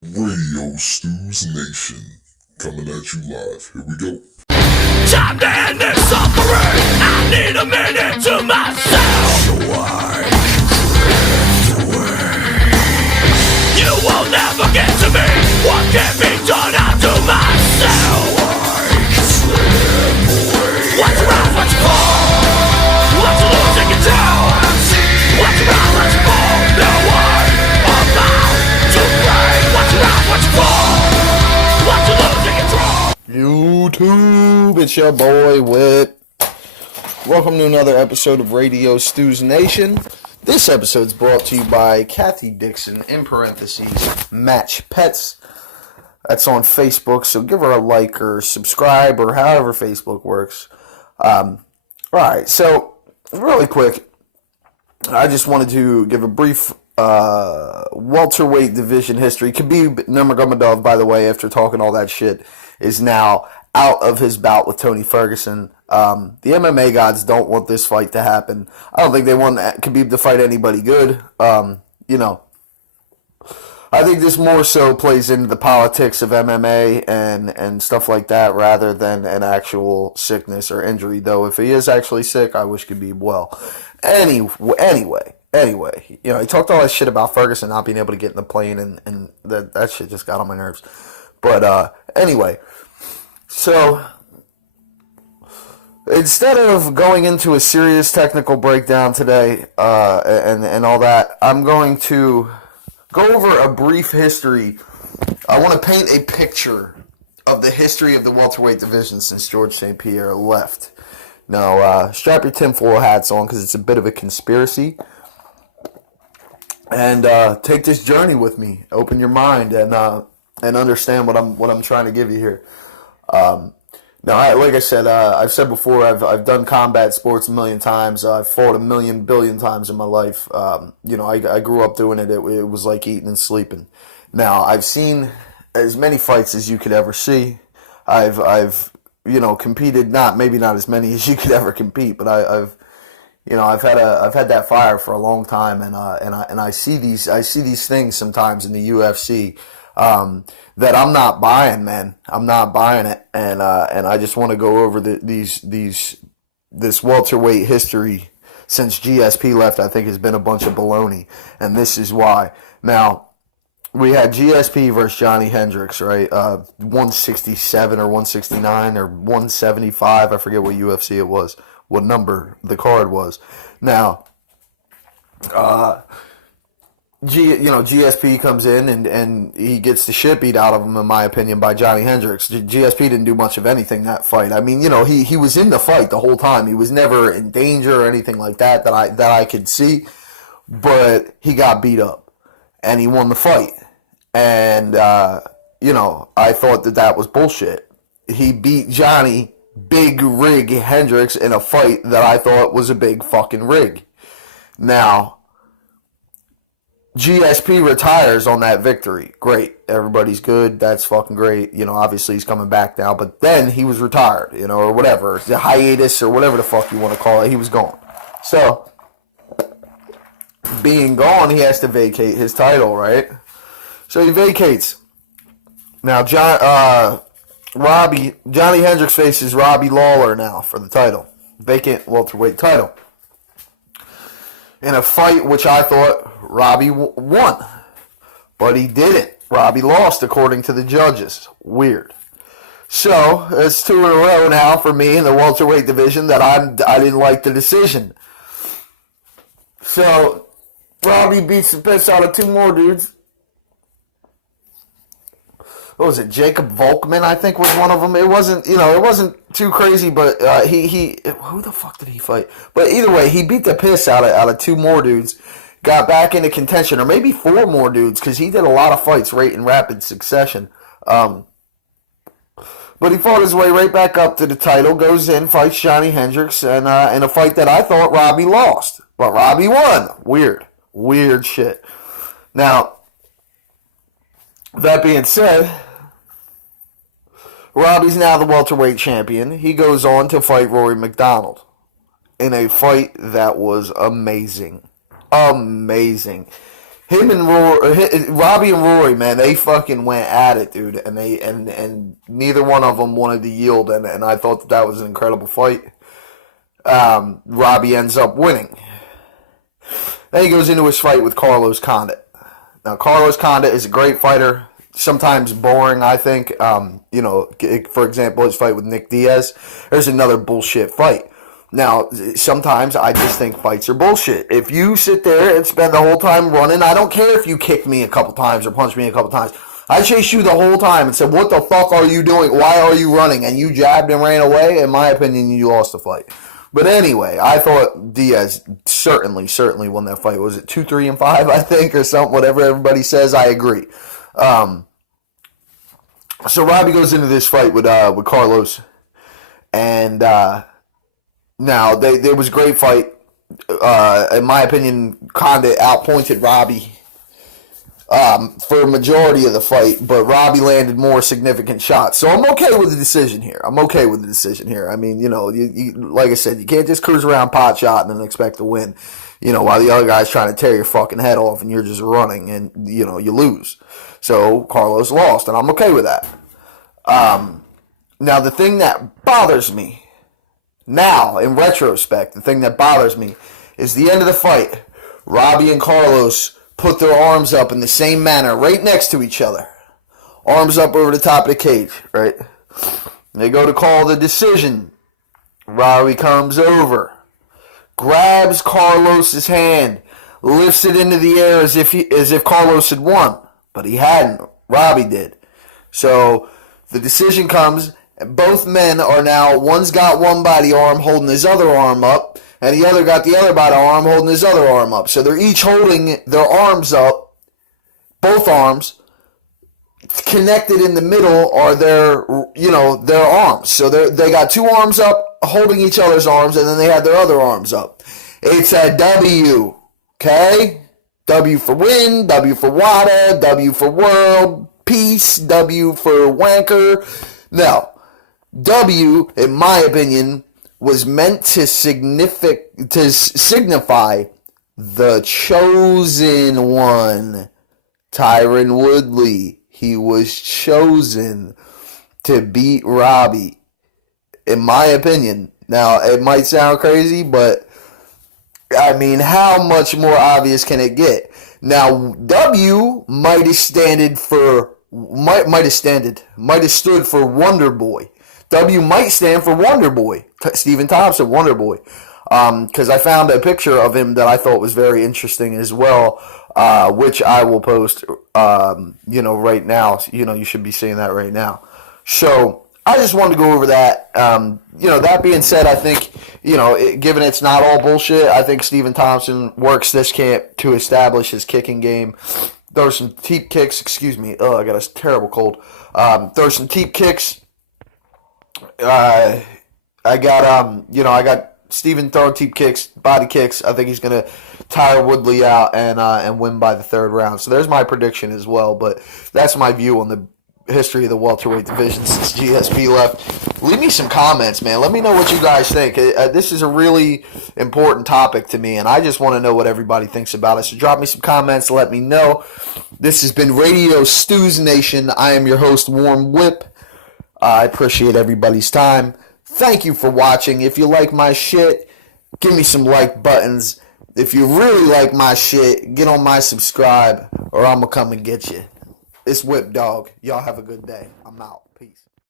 Radio Stews Nation, coming at you live. Here we go. Time to end this suffering. I need a minute to myself, so I can drift away. You will never get to me. What can be done, I'll do myself, so I can slip away. What's around, what's you fall? What's losing control? What's around, what's you fall? No one about to break. What's around, what's you fall? What's losing control? YouTube, it's your boy Whip. Welcome to another episode of Radio Stews Nation. This episode's brought to you by Kathy Dixon, in parentheses, Match Pets. That's on Facebook, so give her a like or subscribe or however Facebook works. Alright, so really quick, I just wanted to give a brief welterweight division history. Khabib Nurmagomedov, by the way, after talking all that shit, is now out of his bout with Tony Ferguson. The MMA gods don't want this fight to happen. I don't think they want Khabib to fight anybody good. I think this more so plays into the politics of MMA and stuff like that rather than an actual sickness or injury. Though if he is actually sick, I wish Khabib well. Anyway, he talked all that shit about Ferguson not being able to get in the plane, and that shit just got on my nerves. But anyway, so instead of going into a serious technical breakdown today and all that, I'm going to go over a brief history. I want to paint a picture of the history of the welterweight division since George St. Pierre left. Now, strap your tinfoil hats on because it's a bit of a conspiracy. And take this journey with me. Open your mind and understand what I'm trying to give you here. Now, like I said, I've said before, I've done combat sports a million times. I've fought a billion times in my life. I grew up doing it. It was like eating and sleeping. Now, I've seen as many fights as you could ever see. I've competed, maybe not as many as you could ever compete, but I've had that fire for a long time, and I see these things sometimes in the UFC that I'm not buying, man. I'm not buying it, and I just want to go over this welterweight history since GSP left. I think has been a bunch of baloney, and this is why. Now, we had GSP versus Johnny Hendricks, right? 167 or 169 or 175. I forget what UFC it was, what number the card was. Now, GSP comes in and he gets the shit beat out of him, in my opinion, by Johnny Hendricks. GSP didn't do much of anything that fight. I mean, he was in the fight the whole time. He was never in danger or anything like that I could see, but he got beat up and he won the fight. And, I thought that was bullshit. He beat Johnny Big Rig Hendricks in a fight that I thought was a big fucking rig. Now, GSP retires on that victory. Great. Everybody's good. That's fucking great. Obviously he's coming back now, but then he was retired, or whatever. The hiatus or whatever the fuck you want to call it. He was gone. So, being gone, he has to vacate his title, right? So he vacates. Now, Johnny Hendricks faces Robbie Lawler now for the title. Vacant welterweight title. In a fight which I thought Robbie won. But he didn't. Robbie lost according to the judges. Weird. So, it's 2 in a row now for me in the welterweight division that I didn't like the decision. So, Robbie beats the piss out of 2 more dudes. What was it? Jacob Volkman, I think, was one of them. It wasn't too crazy, but who the fuck did he fight? But either way, he beat the piss out of 2 more dudes, got back into contention, or maybe 4 more dudes, because he did a lot of fights right in rapid succession. But he fought his way right back up to the title, goes in, fights Johnny Hendricks, and in a fight that I thought Robbie lost, but Robbie won. Weird shit. Now, that being said, Robbie's now the welterweight champion. He goes on to fight Rory McDonald in a fight that was amazing. him and Robbie and Rory, man, they fucking went at it, dude, and neither one of them wanted to yield, and I thought that was an incredible fight. Robbie ends up winning. Then he goes into his fight with Carlos Condit. Now, Carlos Condit is a great fighter. Sometimes boring, I think. For example, his fight with Nick Diaz. There's another bullshit fight. Now, sometimes I just think fights are bullshit. If you sit there and spend the whole time running, I don't care if you kick me a couple times or punch me a couple times. I chased you the whole time and said, what the fuck are you doing? Why are you running? And you jabbed and ran away. In my opinion, you lost the fight. But anyway, I thought Diaz certainly won that fight. Was it 2-3-5, I think, or something? Whatever everybody says, I agree. So Robbie goes into this fight with Carlos, and now there was a great fight. In my opinion, Condit outpointed Robbie for a majority of the fight, but Robbie landed more significant shots. So I'm okay with the decision here. I mean, you like I said, you can't just cruise around pot shot and expect to win, while the other guy's trying to tear your fucking head off and you're just running and, you lose. So Carlos lost, and I'm okay with that. Now, the thing that bothers me, now, in retrospect, the thing that bothers me is the end of the fight. Robbie and Carlos put their arms up in the same manner, right next to each other. Arms up over the top of the cage, right? They go to call the decision. Robbie comes over, grabs Carlos's hand, lifts it into the air as if Carlos had won, but he hadn't. Robbie did. So the decision comes, and both men are now, one's got one body arm holding his other arm up, and the other got the other body arm holding his other arm up. So they're each holding their arms up, both arms. Connected in the middle are their arms. So they got two arms up holding each other's arms, and then they had their other arms up. It's a W, okay? W for win, W for WADA, W for world, peace, W for wanker. Now, W, in my opinion, was meant to signify the chosen one, Tyron Woodley. He was chosen to beat Robbie, in my opinion. Now, it might sound crazy, but I mean, how much more obvious can it get? Now, W might have stood for Wonderboy. W might stand for Wonderboy, Stephen Thompson, Wonderboy, because I found a picture of him that I thought was very interesting as well, which I will post, right now. You should be seeing that right now. So I just wanted to go over that. That being said, I think, given it's not all bullshit, I think Stephen Thompson works this camp to establish his kicking game. Throw some teep kicks. Excuse me. Oh, I got a terrible cold. Throw some teep kicks. I got Steven throwing teep kicks, body kicks. I think he's gonna tire Woodley out and win by the third round. So there's my prediction as well. But that's my view on the history of the welterweight division since GSP left. Leave me some comments, man. Let me know what you guys think. This is a really important topic to me, and I just want to know what everybody thinks about it. So drop me some comments. Let me know. This has been Radio Stews Nation. I am your host, WarmWhip. I appreciate everybody's time. Thank you for watching. If you like my shit, give me some like buttons. If you really like my shit, get on my subscribe, or I'm going to come and get you. It's Whip Dog. Y'all have a good day. I'm out. Peace.